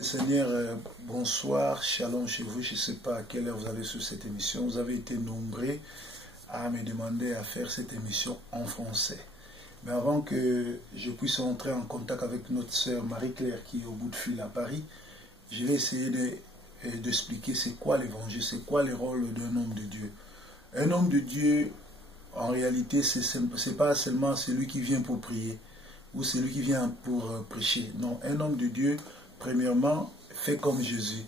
Seigneur, bonsoir, shalom chez vous. Je ne sais pas à quelle heure vous avez sur cette émission. Vous avez été nombreux à me demander à faire cette émission en français. Mais avant que je puisse entrer en contact avec notre sœur Marie-Claire qui est au bout de fil à Paris, je vais essayer d'expliquer c'est quoi l'évangile, c'est quoi le rôle d'un homme de Dieu. Un homme de Dieu, en réalité, ce n'est pas seulement celui qui vient pour prier ou celui qui vient pour prêcher. Non, un homme de Dieu, premièrement, fait comme Jésus.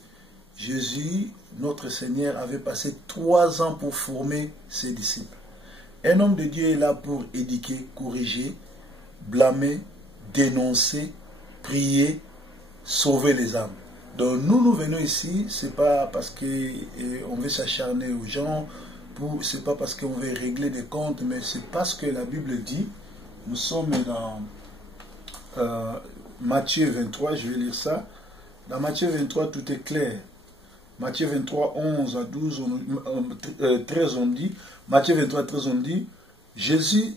Jésus, notre Seigneur, avait passé 3 ans pour former ses disciples. Un homme de Dieu est là pour éduquer, corriger, blâmer, dénoncer, prier, sauver les âmes. Donc nous venons ici, ce n'est pas parce qu'on veut s'acharner aux gens, ce n'est pas parce qu'on veut régler des comptes, mais c'est parce que la Bible dit, nous sommes dans Matthieu 23, je vais lire ça. Dans Matthieu 23, tout est clair. Matthieu 23, 11 à 12, 13, on dit, Matthieu 23, 13, on dit, Jésus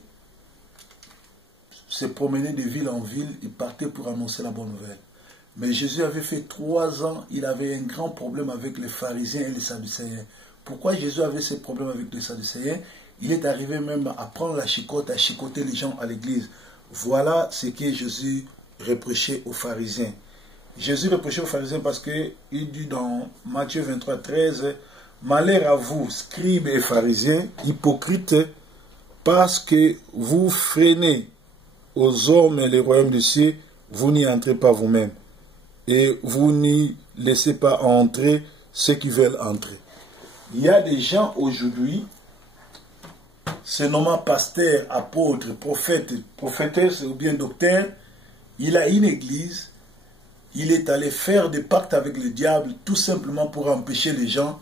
s'est promené de ville en ville, il partait pour annoncer la bonne nouvelle. Mais Jésus avait fait 3 ans, il avait un grand problème avec les pharisiens et les sadducéens. Pourquoi Jésus avait ce problème avec les sadducéens? Il est arrivé même à prendre la chicotte, à chicoter les gens à l'église. Voilà ce que Jésus reprochait aux pharisiens. Jésus reprochait aux pharisiens parce qu'il dit dans Matthieu 23, 13, « Malheur à vous, scribes et pharisiens, hypocrites, parce que vous freinez aux hommes les royaumes des cieux, vous n'y entrez pas vous-même, et vous n'y laissez pas entrer ceux qui veulent entrer. » Il y a des gens aujourd'hui, se nommant pasteur, apôtre, prophète, prophétesse ou bien docteur, il a une église, il est allé faire des pactes avec le diable tout simplement pour empêcher les gens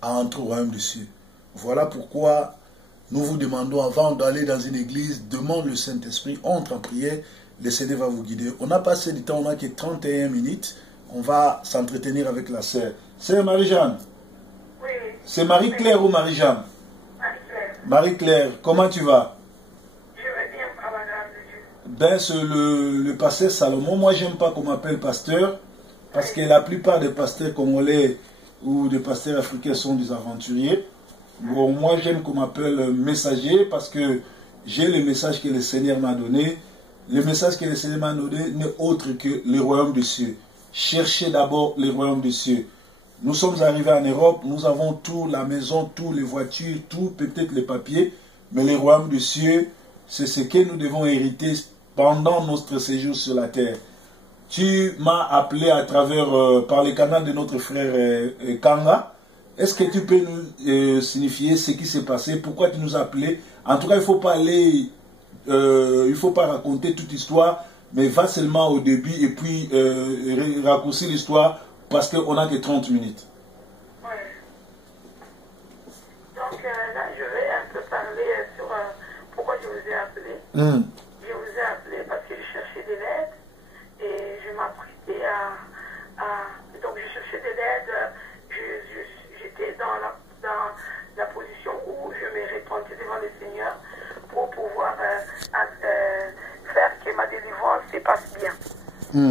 à entrer au royaume des cieux. Voilà pourquoi nous vous demandons, avant d'aller dans une église, demande le Saint-Esprit, entre en prière, le Seigneur va vous guider. On a passé du temps, on n'a que 31 minutes, on va s'entretenir avec la sœur. Sœur Marie-Jeanne, oui. C'est Marie-Claire ou Marie-Jeanne? Marie-Claire. Marie-Claire, comment tu vas? Je vais bien, par la grâce de Dieu. Ben, c'est le pasteur Salomon. Moi, j'aime pas qu'on m'appelle pasteur, parce que la plupart des pasteurs congolais ou des pasteurs africains sont des aventuriers. Bon, moi, j'aime qu'on m'appelle messager, parce que j'ai le message que le Seigneur m'a donné. Le message que le Seigneur m'a donné n'est autre que le royaume des cieux. Cherchez d'abord le royaume des cieux. Nous sommes arrivés en Europe, nous avons tout, la maison, tout, les voitures, tout, peut-être les papiers, mais le royaume des cieux, c'est ce que nous devons hériter pendant notre séjour sur la terre. Tu m'as appelé à travers, par le canal de notre frère Kanga. Est-ce que tu peux nous signifier ce qui s'est passé? Pourquoi tu nous as appelé? En tout cas, il ne faut pas aller, il faut pas raconter toute l'histoire, mais va seulement au début et puis raccourcir l'histoire parce qu'on n'a que 30 minutes. Oui. Donc là, je vais un peu parler sur pourquoi je vous ai appelé. Je vous ai appelé parce que je cherchais de l'aide et je m'apprêtais donc je cherchais de l'aide. J'étais dans la position où je me repentais devant le Seigneur pour pouvoir faire que ma délivrance se passe bien.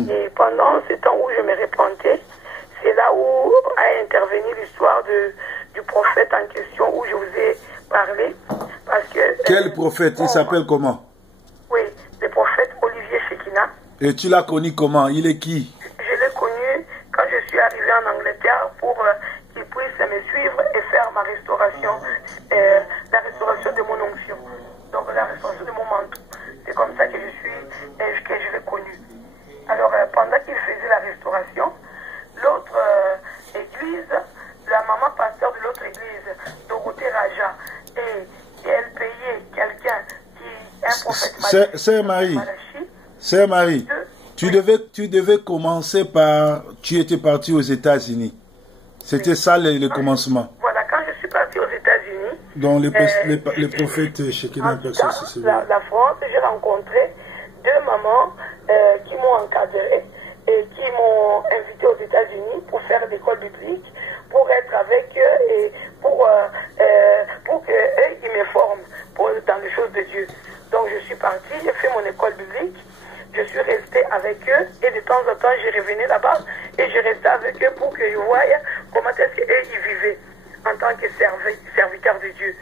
Et pendant ce temps où je me repentais, c'est là où a intervenu l'histoire du prophète en question où je vous ai parlé. Parce que, quel prophète? Il s'appelle comment? Oui, le prophète Olivier Shekina. Et tu l'as connu comment? Il est qui? Je l'ai connu quand je suis arrivé en Angleterre pour qu'il puisse me suivre et faire ma restauration, la restauration de mon onction. Donc la restauration de mon manteau. C'est comme ça que je l'ai connu. Alors pendant qu'il faisait la restauration, l'autre église, la maman pasteur de l'autre église, Dorothée Raja, et elle payait quelqu'un qui, un prophète Sœur Marie, tu devais commencer par, tu étais parti aux États-Unis. C'était ça le commencement. Voilà, quand je suis parti aux États-Unis, donc les prophètes Shekina, la France, j'ai rencontré 2 mamans qui m'ont encadré et qui m'ont invité aux États-Unis pour faire l'école biblique, pour être avec eux et pour qu'eux, ils me forment dans les choses de Dieu. Donc je suis parti, j'ai fait mon école biblique, je suis resté avec eux et de temps en temps, je revenais là-bas et je restais avec eux pour que je voie comment est-ce qu'eux, ils vivaient en tant que serviteurs de Dieu.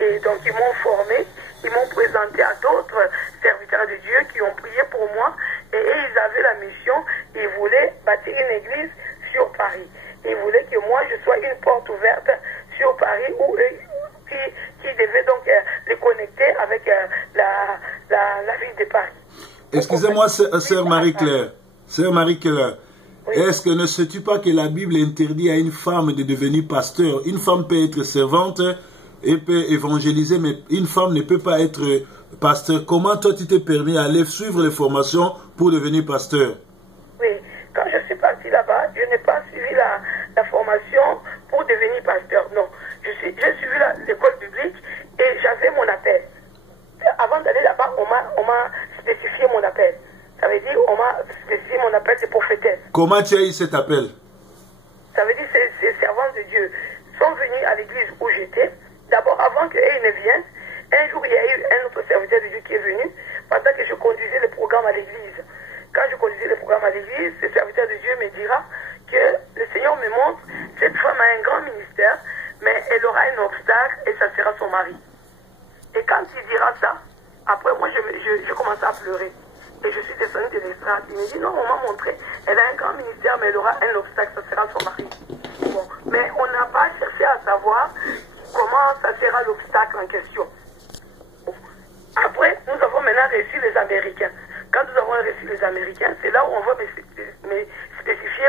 Et donc, ils m'ont formé, ils m'ont présenté à d'autres serviteurs de Dieu qui ont prié pour moi. Et ils avaient la mission, ils voulaient bâtir une église sur Paris. Ils voulaient que moi, je sois une porte ouverte sur Paris où eux, qui devaient donc les connecter avec la ville de Paris. Excusez-moi, sœur Marie-Claire. Sœur Marie-Claire, oui. Est-ce que ne sais-tu pas que la Bible interdit à une femme de devenir pasteur? Une femme peut être servante et peut évangéliser, mais une femme ne peut pas être pasteur. Comment toi tu t'es permis d'aller suivre les formations pour devenir pasteur? Oui, quand je suis partie là-bas, je n'ai pas suivi la formation pour devenir pasteur. Non, j'ai suivi l'école biblique et j'avais mon appel. Avant d'aller là-bas, on m'a spécifié mon appel. Ça veut dire on m'a spécifié mon appel de prophétesse. Comment tu as eu cet appel? Ça veut dire que ces servants de Dieu sont venus à l'église où j'étais. D'abord, avant qu'ils ne viennent, un jour, il y a eu un autre serviteur de Dieu qui est venu pendant que je conduisais le programme à l'église. Quand je conduisais le programme à l'église, ce serviteur de Dieu me dira que le Seigneur me montre, cette femme a un grand ministère, mais elle aura un obstacle et ça sera son mari. Et quand il dira ça, après moi, je commence à pleurer. Et je suis descendue de l'estrade. Il me dit, non, on m'a montré, elle a un grand ministère, mais elle aura un obstacle, ça sera son mari. Bon, mais on n'a pas cherché à savoir comment ça sera l'obstacle en question. Après, nous avons maintenant reçu les Américains. Quand nous avons reçu les Américains, c'est là où on va me spécifier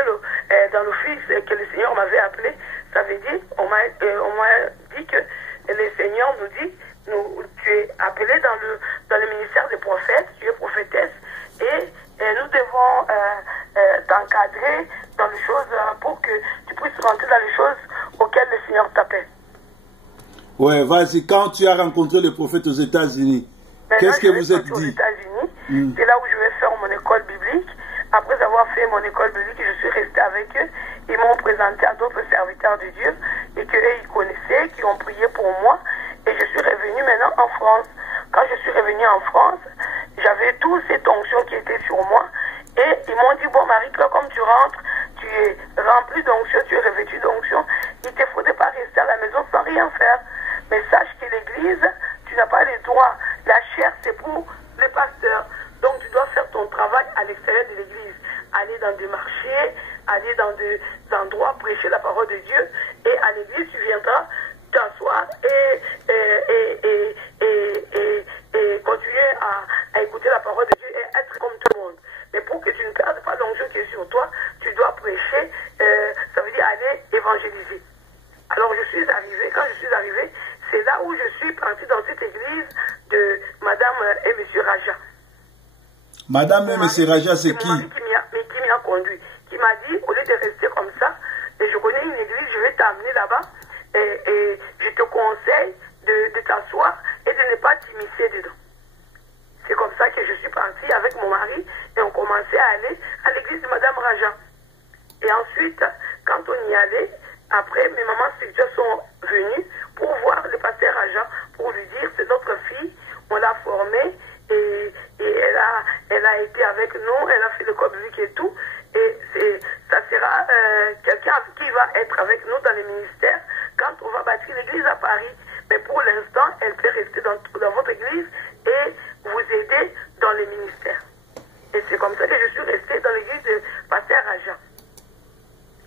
dans l'office que le Seigneur m'avait appelé. Ça veut dire, on m'a dit que le Seigneur nous dit, tu es appelé dans le ministère des prophètes, tu es prophétesse, et nous devons t'encadrer dans les choses pour que tu puisses rentrer dans les choses auxquelles le Seigneur t'appelle. Ouais, vas-y, quand tu as rencontré le prophète aux États-Unis, qu'est-ce que vous êtes dit? C'est là où je vais faire mon école biblique. Après avoir fait mon école biblique, je suis restée avec eux. Ils m'ont présenté à d'autres serviteurs de Dieu et qu'eux, ils connaissaient, qui ont prié pour moi. Et je suis revenue maintenant en France. Quand je suis revenue en France, j'avais toutes ces onctions qui étaient sur moi. Et ils m'ont dit, bon Marie-Claire, comme tu rentres, tu es remplie d'onction, tu es revêtue d'onction, il ne te faudrait pas rester à la maison sans rien faire. Mais sache que l'église, tu n'as pas les droits. La chair, c'est pour les pasteurs. Donc tu dois faire ton travail à l'extérieur de l'église. Aller dans des marchés, aller dans des endroits, prêcher la parole de Dieu. Et à l'église, tu viendras t'asseoir et continuer à écouter la parole de Dieu et être comme tout le monde. Mais pour que tu ne perdes pas l'onction qui est sur toi, tu dois prêcher, ça veut dire aller évangéliser. Alors je suis arrivée, quand je suis arrivée, c'est là où je suis partie dans cette église de Madame et Monsieur Raja. Madame et Monsieur Raja, c'est qui? Qui m'y a conduit, qui m'a dit, au lieu de rester comme ça, et je connais une église, je vais t'amener là-bas, et je te conseille de t'asseoir et de ne pas t'immiscer dedans. C'est comme ça que je suis partie avec mon mari, et on commençait à aller à l'église de Madame Raja. Et ensuite, quand on y allait, après, mes mamans spirituelles sont venues pour voir le pasteur Raja, pour lui dire, c'est notre fille, on l'a formée, et elle a été avec nous, elle a fait le corps biblique et tout, et ça sera quelqu'un qui va être avec nous dans les ministères quand on va bâtir l'église à Paris. Mais pour l'instant, elle peut rester dans votre église et vous aider dans les ministères. Et c'est comme ça que je suis restée dans l'église de pasteur Raja.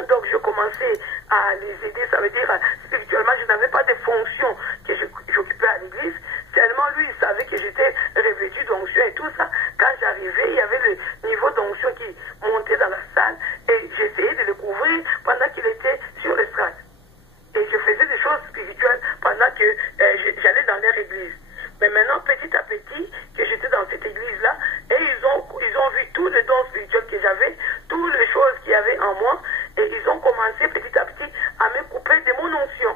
Donc je commençais à les aider, ça veut dire spirituellement, je n'avais pas de fonction que j'occupais à l'église. Seulement lui, il savait que j'étais revêtue d'onction et tout ça. Quand j'arrivais, il y avait le niveau d'onction qui montait dans la salle et j'essayais de le couvrir pendant qu'il était sur l'estrade. Et je faisais des choses spirituelles pendant que j'allais dans leur église. Mais maintenant, petit à petit, que j'étais dans cette église-là, et ils ont vu tous les dons spirituels que j'avais, toutes les choses qu'il y avait en moi, et ils ont commencé petit à petit à me couper de mon onction.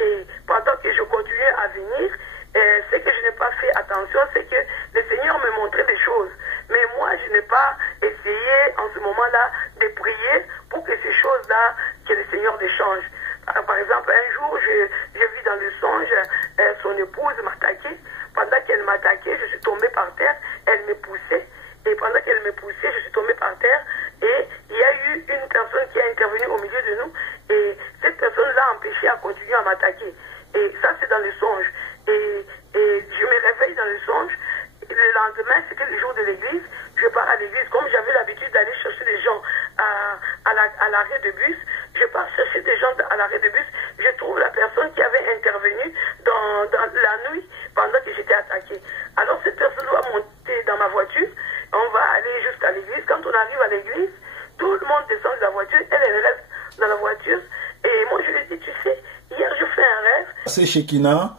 Et pendant que je continuais à venir, ce que je n'ai pas fait attention, c'est que le Seigneur me montrait des choses. Mais moi, je n'ai pas essayé en ce moment-là de prier pour que ces choses-là, que le Seigneur les change. Par exemple, un jour, je vis dans le songe, son épouse m'attaquait. Pendant qu'elle m'attaquait, je suis tombée par terre, elle me poussait. Et pendant qu'elle me poussait, je suis tombée par terre Et il y a eu une personne qui a intervenu au milieu de nous et cette personne l'a empêché à continuer à m'attaquer. Et ça, c'est dans le songe. Et je me réveille dans le songe. Le lendemain, c'était le jour de l'église. Je pars à l'église. Comme j'avais l'habitude d'aller chercher des gens à l'arrêt de bus, je pars chercher des gens à l'arrêt de bus. Je trouve la personne qui avait intervenu dans la nuit pendant que j'étais attaquée. Alors cette personne doit monter dans ma voiture. On va aller jusqu'à l'église. Quand on arrive à l'église, tout le monde descend de la voiture. Elle reste dans la voiture. Et moi, je lui dis, tu sais, hier, je fais un rêve. C'est chez Kina,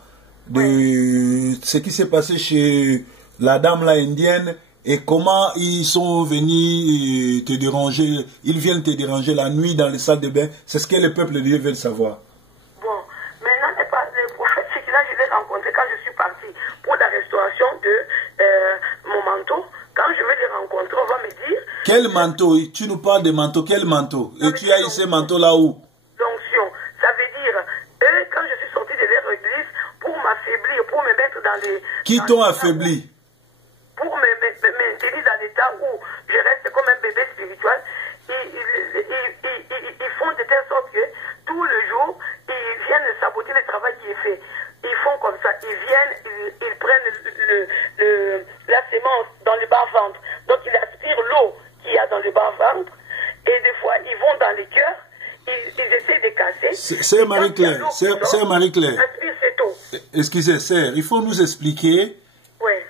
ce qui s'est passé chez la dame là indienne et comment ils sont venus te déranger, ils viennent te déranger la nuit dans les salles de bain. C'est ce que le peuple de Dieu veut savoir. Bon, maintenant, le prophète Shekina, je l'ai rencontré quand je suis parti pour la restauration de mon manteau. Quand je vais les rencontrer, on va me dire... Quel manteau? Tu nous parles de manteau, quel manteau? Et tu as eu ce manteau là où? L'onction. Ça veut dire, eux, quand je suis sorti de leur église, pour m'affaiblir, pour me mettre dans les... Qui t'ont affaibli? Pour me maintenir dans l'état où je reste comme un bébé spirituel, ils font de telle sorte que tout le jour, ils viennent saboter le travail qui est fait. Ils font comme ça, ils viennent, ils prennent la sémence dans le bas-ventre. Donc ils aspirent l'eau qu'il y a dans le bas-ventre. Et des fois, ils vont dans les cœurs, ils essaient de casser. Sœur Marie-Claire, Sœur Marie-Claire, excusez, sœur, il faut nous expliquer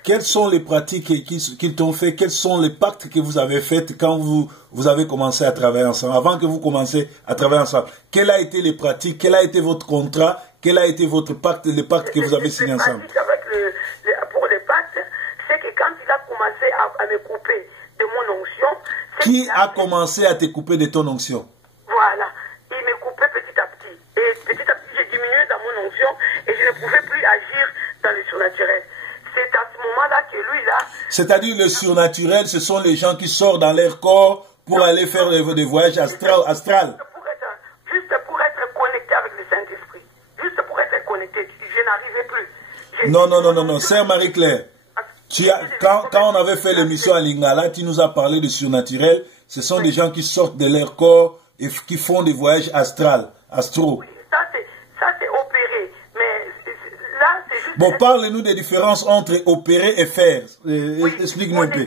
quelles sont les pratiques qu'ils t'ont fait, quels sont les pactes que vous avez faits quand vous avez commencé à travailler ensemble, avant que vous commenciez à travailler ensemble. Quelles a été les pratiques, quel a été votre contrat, quel a été votre pacte, les pactes que vous avez signés ensemble? Pour les pactes, c'est que quand il a commencé à me couper de mon onction... Qui a commencé à te couper de ton onction? Voilà. Il me coupait petit à petit. Et petit à petit, j'ai diminué dans mon onction et je ne pouvais plus agir dans le surnaturel. C'est à ce moment-là que lui, là... C'est-à-dire le surnaturel, ce sont les gens qui sortent dans leur corps pour aller faire des voyages astrales. Juste pour être connecté avec le Saint-Esprit. Juste pour être connecté. Je n'arrivais plus. Non. Sœur Marie-Claire, quand on avait fait l'émission à Lingala, tu nous as parlé de surnaturel. Ce sont des gens qui sortent de leur corps et qui font des voyages astraux. Oui, ça c'est opéré. Mais là, c'est juste... Bon, parle-nous des différences entre opérer et faire. Explique-nous un peu.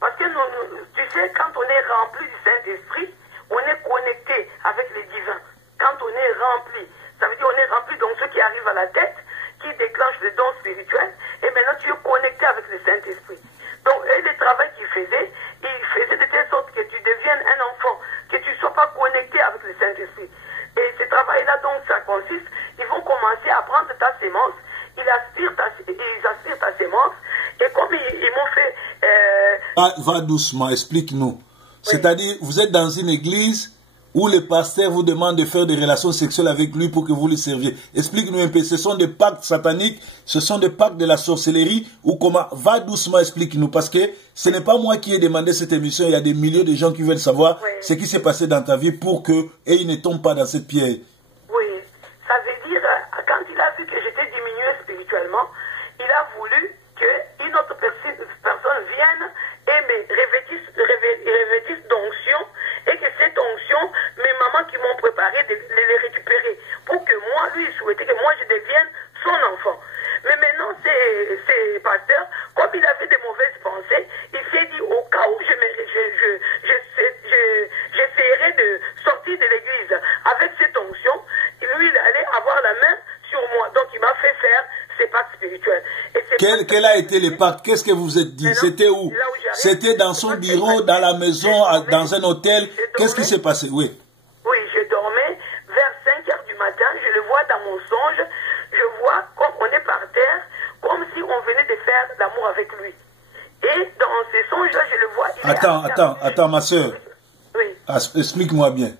Parce que tu sais, quand on est rempli du Saint-Esprit, on est connecté avec les divins. Quand on est rempli, ça veut dire on est rempli donc ce qui arrive à la tête, qui déclenche le don spirituel, et maintenant tu es connecté avec le Saint-Esprit. Donc, et le travail qu'il faisait, il faisait de telle sorte que tu deviennes un enfant, que tu ne sois pas connecté avec le Saint-Esprit. Et ce travail-là, donc, ça consiste, ils vont commencer à prendre ta sémence, ils aspirent ta sémence, et comme ils m'ont fait... Va doucement, explique-nous. Oui. C'est-à-dire, vous êtes dans une église où le pasteur vous demande de faire des relations sexuelles avec lui pour que vous lui serviez. Explique-nous un peu, ce sont des pactes sataniques, ce sont des pactes de la sorcellerie, ou comment? Va doucement, explique-nous, parce que ce n'est pas moi qui ai demandé cette émission, il y a des milliers de gens qui veulent savoir ce qui s'est passé dans ta vie pour qu'ils ne tombent pas dans cette piège. Oui, ça veut dire, quand il a vu que j'étais diminué spirituellement, il a voulu qu'une autre personne vienne et me revêtisse d'onction, et que cette onction, mes mamans qui m'ont préparé, de les récupérer, pour que moi, lui, il souhaitait que moi, je devienne son enfant. Mais maintenant, ces pasteurs, comme il avait de mauvaises pensées, il s'est dit, au cas où j'essaierai de sortir de l'église avec cette onction, lui, il allait avoir la main sur moi. Donc, il m'a fait faire ces pactes spirituels. Quel a été le pacte? Qu'est-ce que vous vous êtes dit? C'était où? C'était dans son bureau, dans la maison, dans un hôtel? Qu'est-ce qui s'est passé? Oui. Oui, je dormais vers 5 h du matin. Je le vois dans mon songe. Je vois comme on est par terre, comme si on venait de faire l'amour avec lui. Et dans ces songes-là, je le vois. Attends, ma soeur. Oui. Explique-moi bien.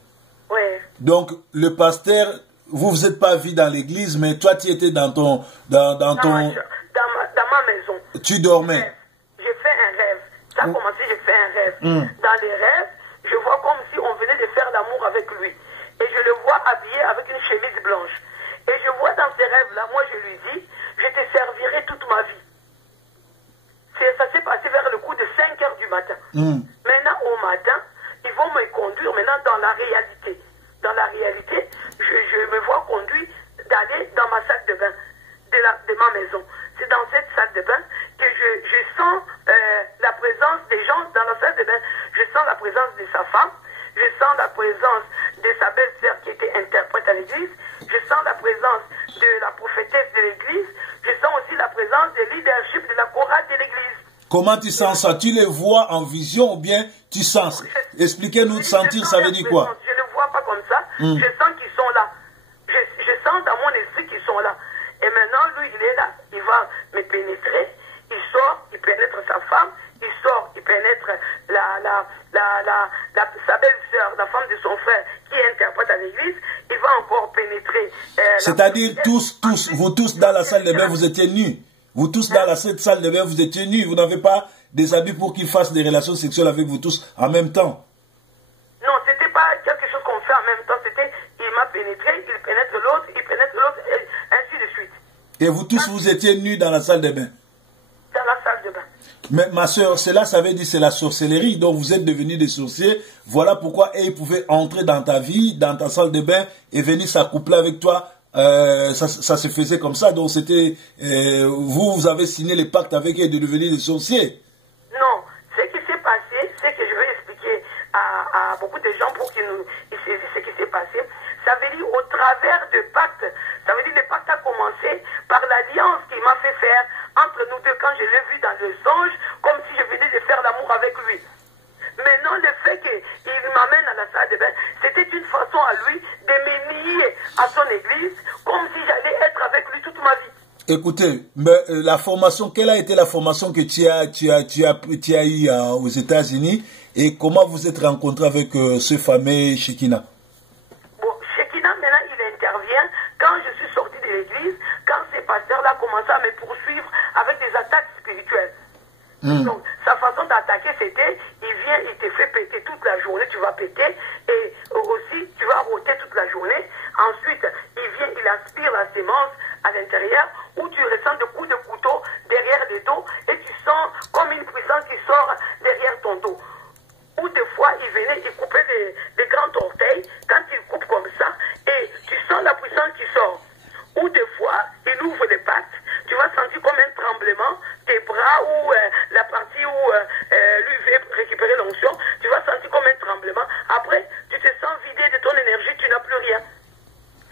Oui. Donc, le pasteur, vous vous êtes pas vu dans l'église, mais toi, tu étais dans ma maison. Tu dormais. J'ai fait un rêve. Ça a commencé, j'ai fait un rêve. Dans les rêves, je vois comme si on venait de faire l'amour avec lui. Et je le vois habillé avec une chemise blanche. Et je vois dans ces rêves-là, moi je lui dis, je te servirai toute ma vie. Ça s'est passé vers le coup de 5 h du matin. Maintenant, au matin, ils vont conduire maintenant dans la réalité. Dans la réalité, je me vois conduire d'aller dans ma salle de bain de ma maison. C'est dans cette salle de bain que je sens la présence des gens dans la salle de bain. Je sens la présence de sa femme. Je sens la présence de sa belle-sœur qui était interprète à l'église. Je sens la présence de la prophétesse de l'église. Je sens aussi la présence du leadership de la chorale de l'église. Comment tu sens ça? Tu les vois en vision ou bien tu sens? Expliquez-nous, sentir, ça veut dire quoi? Je ne vois pas comme ça. Je sens qu'ils sont là. Je sens dans mon esprit qu'ils sont là. Et maintenant, lui, il est là. Il va me pénétrer. Il sort, il pénètre sa femme. Il sort, il pénètre sa belle-sœur, la femme de son frère, qui interprète à l'église. Il va encore pénétrer. C'est-à-dire vous tous dans la salle de bain, vous étiez nus. Vous tous dans cette salle de bain, vous étiez nus. Vous n'avez pas des habits pour qu'ils fassent des relations sexuelles avec vous tous en même temps. Non, c'était pas quelque chose qu'on fait en même temps. C'était, il m'a pénétré, il pénètre l'autre, et ainsi de suite. Et vous tous, vous étiez nus dans la salle de bain? Dans la salle de bain. Mais ma soeur, cela, ça veut dire c'est la sorcellerie. Donc vous êtes devenus des sorciers. Voilà pourquoi ils pouvaient entrer dans ta vie, dans ta salle de bain et venir s'accoupler avec toi. Ça se faisait comme ça. Donc c'était vous avez signé les pactes avec eux de devenir des sorciers. Non, ce qui s'est passé, c'est que je vais expliquer à beaucoup de gens pour qu'ils saisissent ce qui s'est passé. Ça veut dire au travers de pactes. Ça veut dire le pacte a commencé par l'alliance qu'il m'a fait faire entre nous deux quand je l'ai vu dans le songe, comme si je venais de faire l'amour avec lui. Maintenant, le fait qu'il m'amène à la salle de bain, c'était une façon à lui de me lier à son église, comme si j'allais être avec lui toute ma vie. Écoutez, mais la formation, quelle a été la formation que tu as eue aux États-Unis et comment vous êtes rencontré avec ce fameux Shekinah? Bon, Shekinah, maintenant, il intervient quand je suis sorti de l'église, quand ces pasteurs-là commencent à me poursuivre avec des attaques spirituelles. Donc, sa façon d'attaquer, c'était, il vient, il te fait péter toute la journée, tu vas péter, et aussi, tu vas rôter toute la journée. Ensuite, il vient, il aspire la sémence à l'intérieur, où tu ressens des coups de couteau derrière le dos, et tu sens comme une puissance qui sort derrière ton dos. Ou des fois, il venait, il coupait les grands orteils, quand il coupe comme ça, et tu sens la puissance qui sort. Ou des fois, il ouvre les pattes, tu vas sentir comme un tremblement, tes bras ou la partie où lui veut récupérer l'onction, tu vas sentir comme un tremblement. Après, tu te sens vidé de ton énergie, tu n'as plus rien.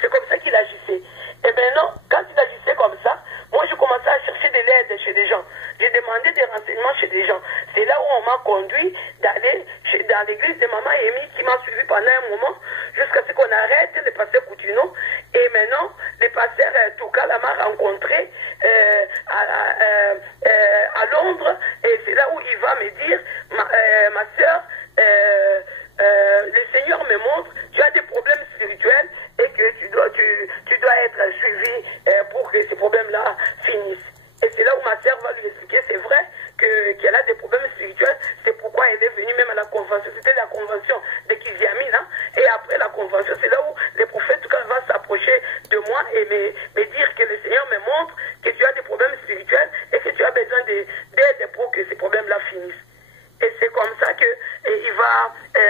C'est comme ça qu'il agissait. Et maintenant, quand il agissait comme ça, moi je commençais à chercher de l'aide chez des gens. J'ai demandé des renseignements chez des gens. C'est là où on m'a conduit d'aller dans l'église de Maman Amy qui m'a suivi pendant un moment, jusqu'à ce qu'on arrête le pasteur Coutinho. Et maintenant, le pasteur Toukala m'a rencontré à Londres. Et c'est là où il va me dire, ma soeur, le Seigneur me montre, tu as des problèmes spirituels et que tu dois être suivi pour que ces problèmes-là finissent. Et c'est là où ma sœur va lui expliquer, c'est vrai qu'elle a des problèmes spirituels, c'est pourquoi elle est venue même à la convention. C'était la convention de Kiziamina, et après la convention, c'est là où le prophète va s'approcher de moi et me dire que le Seigneur me montre que tu as des problèmes spirituels et que tu as besoin d'aide pour que ces problèmes-là finissent. Et c'est comme ça que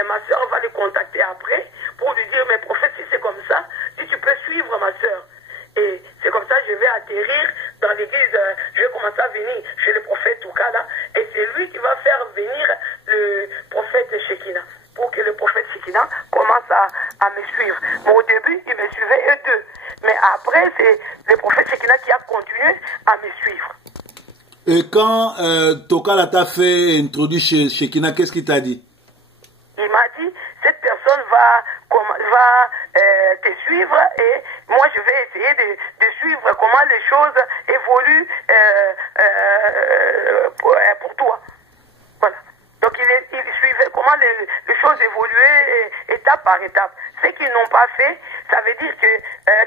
ma soeur va le contacter après pour lui dire, mais prophète, si c'est comme ça, si tu peux suivre ma soeur. Et c'est comme ça que je vais atterrir dans l'église, je vais commencer à venir chez le prophète Toukala, et c'est lui qui va faire venir le prophète Shekinah, pour que le prophète Shekinah commence à me suivre. Mais au début, il me suivait eux deux. Mais après, c'est le prophète Shekinah qui a continué à me suivre. Et quand Toukala t'a fait introduire chez Shekinah, qu'est-ce qu'il t'a dit? Il m'a dit, cette personne va te suivre et moi je vais essayer de suivre comment les choses évoluent pour toi. Voilà. Donc il suivait comment les choses évoluaient étape par étape. Ce qu'ils n'ont pas fait, ça veut dire que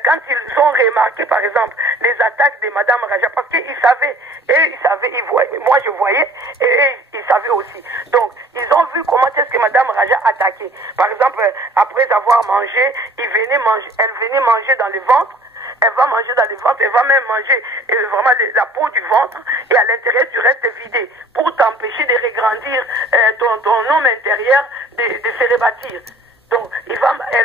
quand ils ont remarqué par exemple les attaques de Madame Raja, parce qu'ils savaient, ils voyaient, moi je voyais, et ils savaient aussi. Donc ils ont vu comment est-ce que Madame Raja attaquait. Par exemple, après avoir mangé, elle venait manger dans le ventre. elle va manger dans le ventre, elle va même manger vraiment la peau du ventre, et à l'intérieur tu restes vidé, pour t'empêcher de regrandir ton homme intérieur, de se rebâtir. Donc, elle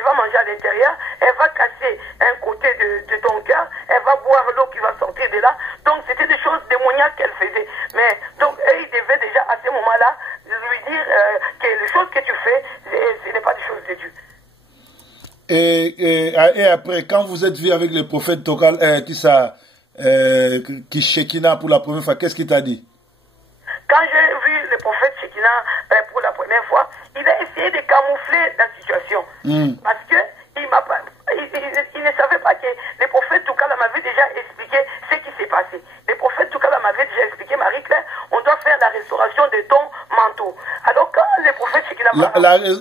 va manger à l'intérieur, elle va casser un côté de ton cœur, elle va boire l'eau qui va sortir de là. Donc, c'était des choses démoniaques qu'elle faisait. Mais, donc, ils devaient déjà, à ce moment-là, lui dire que les choses que tu fais, ce n'est pas des choses de Dieu. Et après, quand vous êtes vu avec le prophète Tokal, qui Shekina pour la première fois, qu'est-ce qu'il t'a dit? Quand j'ai vu le prophète Shekina pour la première fois, il a essayé de camoufler la situation. Parce que il ne savait pas que le prophète Toukala m'avait déjà expliqué ce qui s'est passé. Le prophète Toukala m'avait déjà expliqué, Marie-Claire, on doit faire la restauration de ton manteau. Alors quand le prophète Shekina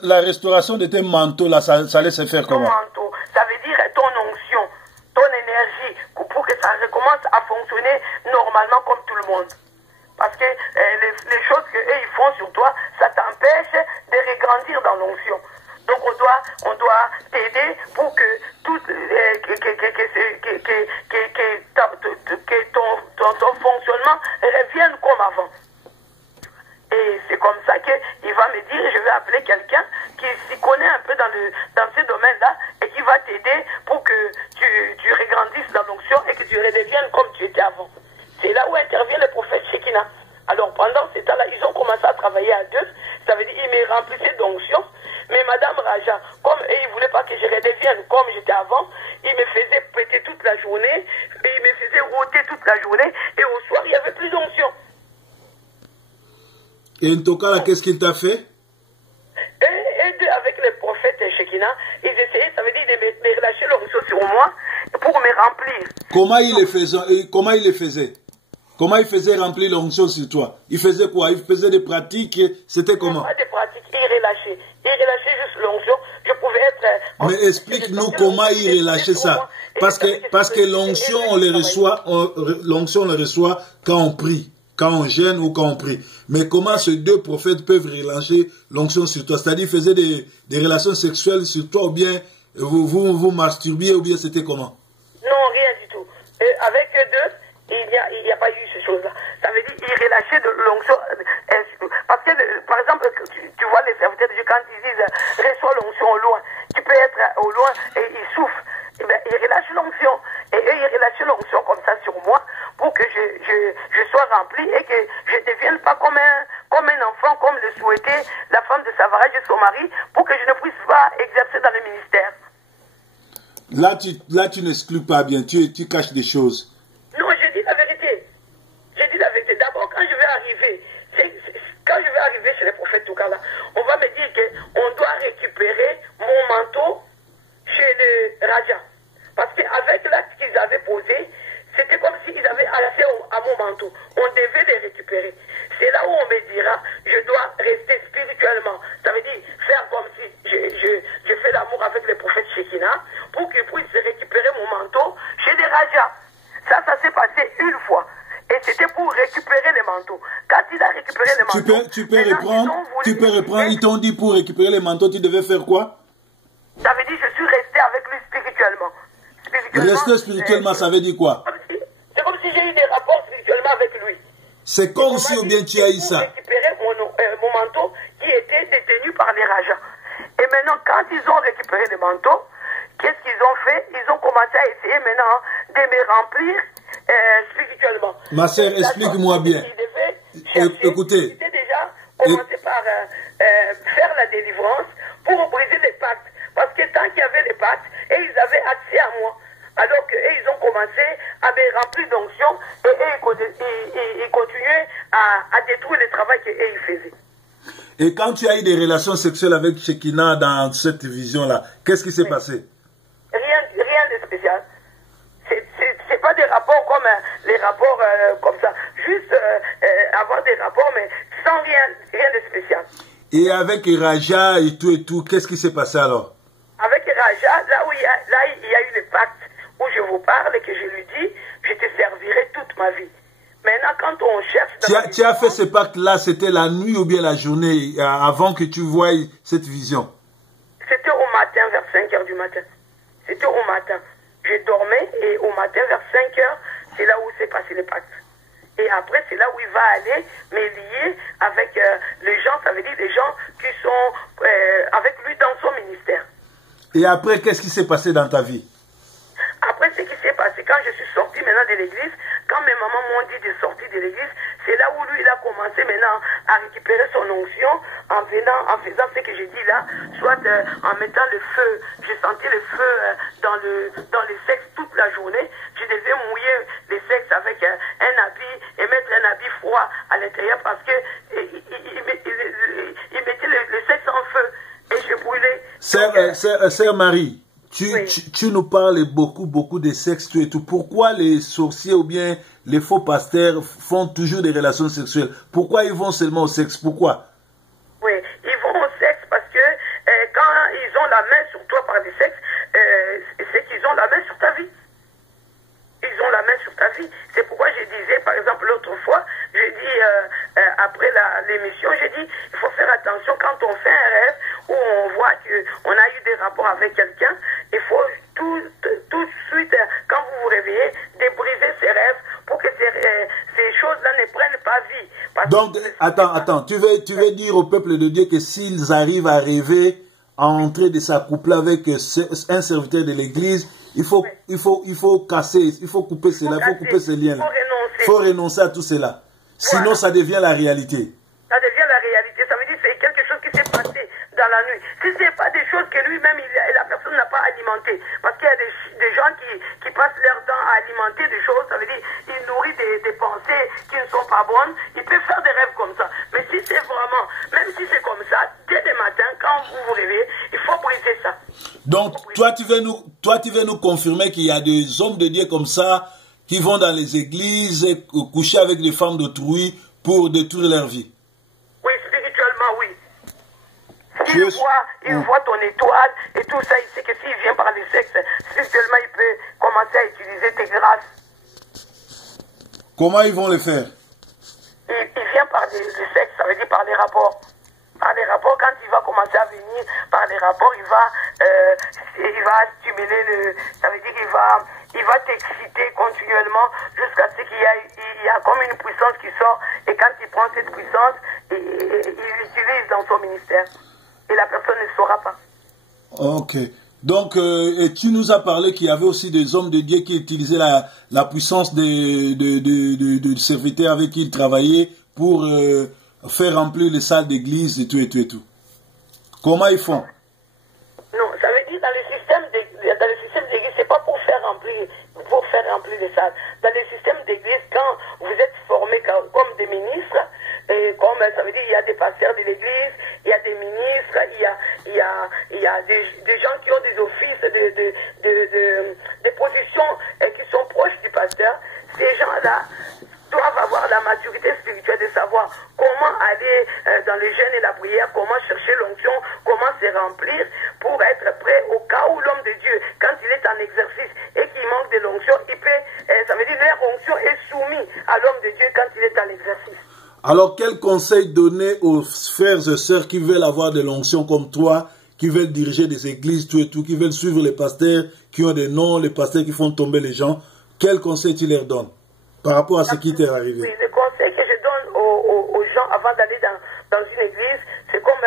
la restauration de tes manteaux, là, ça allait se faire comment? Ton manteau, ça veut dire ton onction, ton énergie, pour que ça recommence à fonctionner normalement comme tout le monde. Parce que les choses qu'ils font sur toi, ça t'empêche de regrandir dans l'onction. Donc on doit t'aider pour que ton fonctionnement revienne comme avant. Et c'est comme ça qu'il va me dire, je vais appeler quelqu'un qui s'y connaît un peu dans ce domaine-là et qui va t'aider pour que tu regrandisses dans l'onction et que tu redeviennes comme tu étais avant. C'est là où intervient le prophète Shekina. Alors pendant ce temps-là, ils ont commencé à travailler à deux. Ça veut dire qu'ils me remplissaient d'onction. Mais Madame Raja, comme ils ne voulaient pas que je redevienne comme j'étais avant, ils me faisaient péter toute la journée, et ils me faisaient rôter toute la journée, et au soir, il n'y avait plus d'onction. Et Ntokala, qu'est-ce qu'il t'a fait? Et avec le prophète Shekina, ils essayaient, ça veut dire de relâcher l'onction sur moi pour me remplir. Comment il le faisait? Comment il faisait remplir l'onction sur toi? Il faisait quoi? Il faisait des pratiques? C'était comment? Pas des pratiques, il relâchait. Il relâchait juste l'onction. Je pouvais être... Mais explique-nous comment il relâchait ça. Parce que l'onction, on le reçoit quand on prie, quand on jeûne ou quand on prie. Mais comment ces deux prophètes peuvent relâcher l'onction sur toi? C'est-à-dire, ils faisaient des relations sexuelles sur toi, ou bien vous masturbiez, ou bien c'était comment? Non, rien du tout. Avec eux deux, il n'y a pas eu ces choses-là. Ça veut dire qu'ils relâchaient de l'onction. Parce que, par exemple, tu vois les serviteurs de Dieu, quand ils disent reçois l'onction au loin, tu peux être au loin et ils souffrent. Et bien, ils relâchent l'onction. Et eux, ils relâchent l'onction comme ça sur moi pour que je sois rempli et que je ne devienne pas comme un enfant, comme le souhaitait la femme de Savarage et son mari, pour que je ne puisse pas exercer dans le ministère. Là, tu n'exclus pas bien, tu caches des choses. Non, je dis la vérité. Je dis la vérité. D'abord, quand je vais arriver chez les prophètes Toukala, on va me dire qu'on doit récupérer mon manteau chez le Raja. Parce qu'avec l'acte qu'ils avaient posé, c'était comme s'ils avaient accès à mon manteau. On devait les récupérer. C'est là où on me dira, je dois rester spirituellement. Ça veut dire faire comme si je fais l'amour avec le prophète Shekina pour qu'ils puissent récupérer mon manteau chez les Rajas. Ça s'est passé une fois. Et c'était pour récupérer les manteaux. Quand il a récupéré les manteaux... Tu peux reprendre. Ils t'ont dit pour récupérer les manteaux, tu devais faire quoi? Ça veut dire que je suis resté avec lui spirituellement. Rester spirituellement, ça veut dire quoi? C'est comme si j'ai eu des rapports spirituellement avec lui. C'est comme si ou bien tu as eu ça? Pour récupérer mon manteau qui était détenu par les Rajas. Et maintenant, quand ils ont récupéré le manteau, qu'est-ce qu'ils ont fait? Ils ont commencé à essayer maintenant de me remplir spirituellement. Ma sœur, explique-moi bien. Écoutez. Ils étaient déjà commencé par faire la délivrance pour briser les pactes. Parce que tant qu'il y avait les pactes, et ils avaient accès à moi. Alors qu'ils ont commencé à me remplir d'onction et ils continuaient à détruire le travail qu'ils faisaient. Et quand tu as eu des relations sexuelles avec Shekina dans cette vision-là, qu'est-ce qui s'est passé? Rien de spécial. C'est pas des rapports comme les rapports comme ça. Juste avoir des rapports, mais sans rien de spécial. Et avec Raja et tout, qu'est-ce qui s'est passé alors? Avec Raja, là où il y a eu le pacte où je vous parle et que je lui dis, je te servirai toute ma vie. Maintenant, quand on cherche... Tu as fait ce pacte-là, c'était la nuit ou bien la journée, avant que tu voies cette vision? C'était au matin, vers 5 h du matin. C'était au matin. je dormais et au matin vers 5 heures, c'est là où s'est passé les pactes. Et après, c'est là où il va aller, mais lié avec les gens, ça veut dire les gens qui sont avec lui dans son ministère. Et après, qu'est-ce qui s'est passé dans ta vie? Après, ce qui s'est passé, quand je suis sorti maintenant de l'église, quand mes mamans m'ont dit de sortir de l'église, c'est là où lui, il a commencé maintenant à récupérer son onction en faisant ce que j'ai dit là, soit en mettant le feu. J'ai senti le feu dans les sexes toute la journée. Je devais mouiller les sexes avec un habit et mettre un habit froid à l'intérieur parce que il mettait le sexe en feu et je brûlais. Sœur Marie, oui. tu nous parles beaucoup de sexe et tout. Pourquoi les sorciers ou bien les faux pasteurs font toujours des relations sexuelles? Pourquoi ils vont seulement au sexe? Pourquoi? Oui, ils vont au sexe parce que quand ils ont la main sur toi par le sexe, c'est qu'ils ont la main sur ta vie. Ils ont la main sur ta vie. C'est pourquoi je disais, par exemple, l'autre fois, je dis, après l'émission, j'ai dit, il faut faire attention quand on fait un rêve où on voit qu'on a eu des rapports avec quelqu'un, il faut tout de suite, quand vous vous réveillez, débriser ces rêves pour que ces choses-là ne prennent pas vie. Donc, attends, tu veux dire au peuple de Dieu que s'ils arrivent à rêver, à entrer de s'accoupler avec un serviteur de l'église, il faut casser, il faut couper cela, il faut couper ce lien-là. Il faut renoncer à tout cela. Sinon, voilà. Ça devient la réalité. Ça devient la réalité. Ça veut dire que c'est quelque chose qui s'est passé dans la nuit. Si ce n'est pas des choses que lui-même, la personne n'a pas alimentées. Parce qu'il y a des gens qui passent leur temps à alimenter des choses. Ça veut dire qu'ils nourrissent des pensées qui ne sont pas bonnes. Ils peuvent faire des rêves comme ça. Mais si c'est vraiment, même si c'est comme ça, dès le matin, quand vous vous réveillez, il faut briser ça. Donc, toi, tu veux nous confirmer qu'il y a des hommes de Dieu comme ça qui vont dans les églises coucher avec des femmes d'autrui pour détruire leur vie? Oui, spirituellement, oui. Il voit ton étoile et tout ça, il sait que s'il vient par le sexe, spirituellement, il peut commencer à utiliser tes grâces. Comment ils vont le faire? Il vient par le sexe, ça veut dire par les rapports. Par les rapports, quand il va commencer à venir par les rapports, il va stimuler ça veut dire qu'il va t'exciter continuellement jusqu'à ce qu'il y a comme une puissance qui sort, et quand il prend cette puissance, il l'utilise dans son ministère. Et la personne ne saura pas. Ok. Donc, et tu nous as parlé qu'il y avait aussi des hommes de Dieu qui utilisaient la puissance de serviteurs avec qui ils travaillaient pour faire remplir les salles d'église et tout. Comment ils font? Non, ça veut dire dans le système d'église, c'est pas pour faire remplir les salles. Dans le système d'église, quand vous êtes formés comme des ministres, et comme ça veut dire il y a des pasteurs de l'église, il y a des ministres, il y a des gens qui ont des offices, des positions qui sont proches du pasteur. Ces gens-là doivent avoir la maturité spirituelle de savoir comment aller dans le jeûne et la prière, comment chercher l'onction, comment se remplir pour être prêt au cas où l'homme de Dieu, quand il est en exercice et qu'il manque de l'onction, ça veut dire que leur onction est soumise à l'homme de Dieu quand il est en exercice. Alors, quel conseil donner aux frères et sœurs qui veulent avoir de l'onction comme toi, qui veulent diriger des églises, qui veulent suivre les pasteurs, qui ont des noms, les pasteurs qui font tomber les gens? Quel conseil tu leur donnes par rapport à ce qui t'est arrivé? Oui, le conseil que je donne aux gens avant d'aller dans une église, c'est comme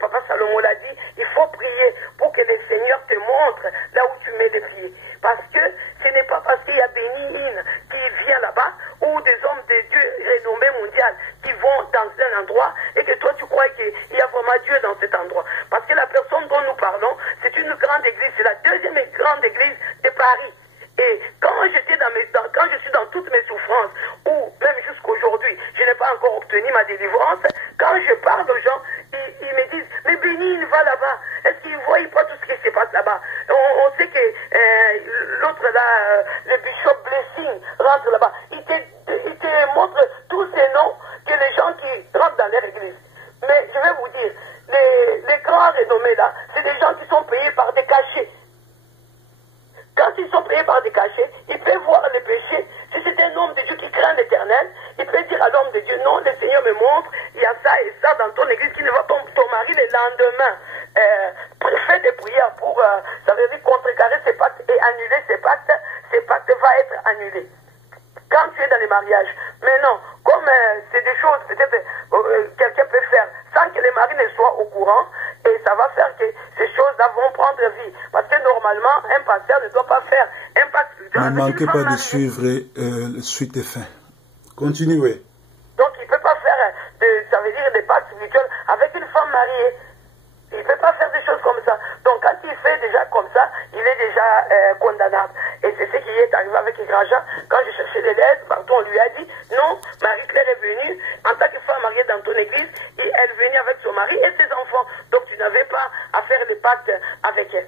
Papa Salomon l'a dit, il faut prier pour que le Seigneur te montre là où tu mets les pieds. Parce que ce n'est pas parce qu'il y a Béni In qui vient là-bas, ou des hommes de Dieu renommés mondial qui vont dans un endroit, et que toi tu crois qu'il y a vraiment Dieu dans cet endroit. Parce que la personne dont nous parlons, c'est une grande église, c'est la deuxième grande église de Paris. Et quand je suis dans toutes mes souffrances, ou même jusqu'aujourd'hui, je n'ai pas encore obtenu ma délivrance, quand je parle aux gens, ils me disent, mais Béni, il va là-bas. Est-ce qu'ils ne voient pas tout ce qui se passe là-bas? On sait que l'autre là, le bishop Blessing rentre là-bas. Il te montre tous ces noms que les gens qui rentrent dans leur église. Mais je vais vous dire, les grands renommés là, c'est des gens qui sont payés par des cachets. Quand ils sont payés par des cachets, ils peuvent voir les péchés. Si c'est un homme de Dieu qui craint l'Éternel, il peut dire à l'homme de Dieu, non, le Seigneur me montre, il y a ça et ça dans ton église qui ne va pas ton mari le lendemain. Fais des prières pour, ça veut dire contrecarrer ses pactes annuler ces pactes vont être annulés. Quand tu es dans les mariages. Mais non, comme c'est des choses peut-être quelqu'un peut faire sans que les maris ne soient au courant, et ça va faire que ces choses-là vont prendre vie. Parce que normalement, un pasteur ne doit pas faire un pacte spirituel. Ne manquez pas de suivre suite et fin. Continuez. Donc il ne peut pas faire, ça veut dire des pactes spirituels avec une femme mariée. Il ne peut pas faire des choses comme ça. Donc quand il fait déjà comme ça, il est déjà condamnable. Et c'est ce qui est arrivé avec les grands gens. Quand je cherchais des lettres, on lui a dit, non, Marie-Claire est venue en tant que femme mariée dans ton église, et elle venait avec son mari et ses enfants. Donc tu n'avais pas à faire des pactes avec elle.